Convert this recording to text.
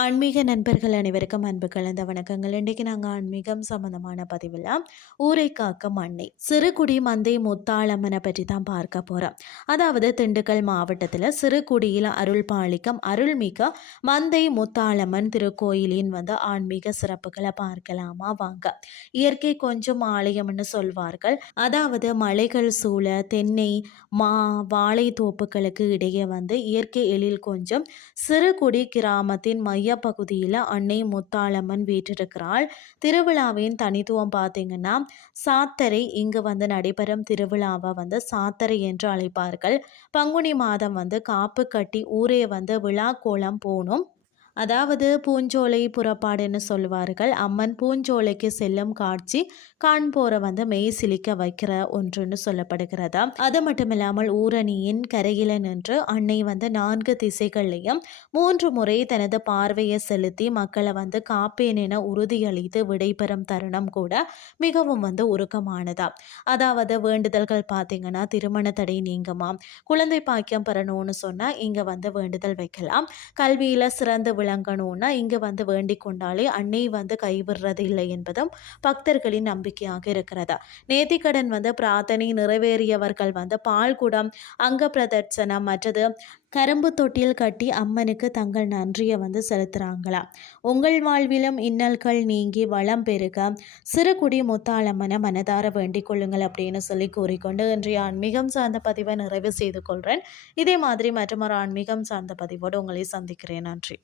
ஆன்மீக நண்பர்கள் அனைவருக்கும் அன்பு கலந்த வணக்கங்கள். இன்றைக்கு நாங்கள் ஆன்மீகம் சம்பந்தமான பதிவில் ஊரை காக்கும் அன்னை சிறுகுடி மந்தை முத்தாளம்மனை பற்றி தான் பார்க்க போகிறோம் அதாவது திண்டுக்கல் மாவட்டத்தில் சிறுகுடியில் அருள் பாலிக்கும் அருள்மிக்க மந்தை முத்தாளம்மன் திருக்கோயிலின் வந்து ஆன்மீக சிறப்புகளை பார்க்கலாமா வாங்க. இயற்கை கொஞ்சம் ஆலயம்னு சொல்வார்கள். அதாவது மலைகள் சூழ தென்னை மா வாழை தோப்புகளுக்கு இடையே வந்து இயற்கை எழில் கொஞ்சம் சிறுகுடி கிராமத்தின் மைய மையப்பகுதியில் அன்னை முத்தாளம்மன் வீற்றிருக்கிறாள். திருவிழாவின் தனித்துவம் பார்த்தீங்கன்னா சாத்தரை இங்கு வந்து நடைபெறும் திருவிழாவை வந்து சாத்தரை என்று அழைப்பார்கள். பங்குனி மாதம் வந்து காப்பு கட்டி ஊரே வந்து விழா கோலம் போகணும் அதாவது பூஞ்சோலை புறப்பாடுன்னு சொல்லுவார்கள். அம்மன் பூஞ்சோலைக்கு செல்லும் காட்சி காண்போரை வந்து மெய் சிலிக்க வைக்கிற ஒன்றுன்னு சொல்லப்படுகிறதா? அது மட்டும் இல்லாமல் ஊரணியின் கரையில நின்று அன்னை வந்து நான்கு திசைகள்லையும் மூன்று முறை தனது பார்வையை செலுத்தி மக்களை வந்து காப்பேன் என உறுதியளித்து விடைபெறும் தருணம் கூட மிகவும் வந்து உருக்கமானதா? அதாவது வேண்டுதல்கள் பார்த்தீங்கன்னா திருமண தடை நீங்குமாம். குழந்தை பாக்கியம் பெறணும்னு சொன்னால் இங்கே வந்து வேண்டுதல் வைக்கலாம். கல்வியில் சிறந்து விளங்கணும்னா இங்கே வந்து வேண்டிக் கொண்டாலே அன்னை வந்து கைவிடுறது இல்லை என்பதும் பக்தர்களின் நம்பிக்கையாக இருக்கிறதா. நேத்திக்கடன் வந்து பிரார்த்தனை நிறைவேறியவர்கள் வந்து பால்குடம் அங்க பிரதர்சனம் மற்றது கரும்பு தொட்டியில் கட்டி அம்மனுக்கு தங்கள் நன்றியை வந்து செலுத்துகிறாங்களா உங்கள் வாழ்விலும் இன்னல்கள் நீங்கி வளம் பெருக சிறுகுடி முத்தாளம்மனை மனதார வேண்டிக் கொள்ளுங்கள் அப்படின்னு சொல்லி கூறிக்கொண்டு இன்றைய ஆன்மீகம் சார்ந்த பதிவை நிறைவு செய்து கொள்கிறேன் இதே மாதிரி மற்றும் ஒரு ஆன்மீகம் சார்ந்த பதிவோடு உங்களை சந்திக்கிறேன். நன்றி.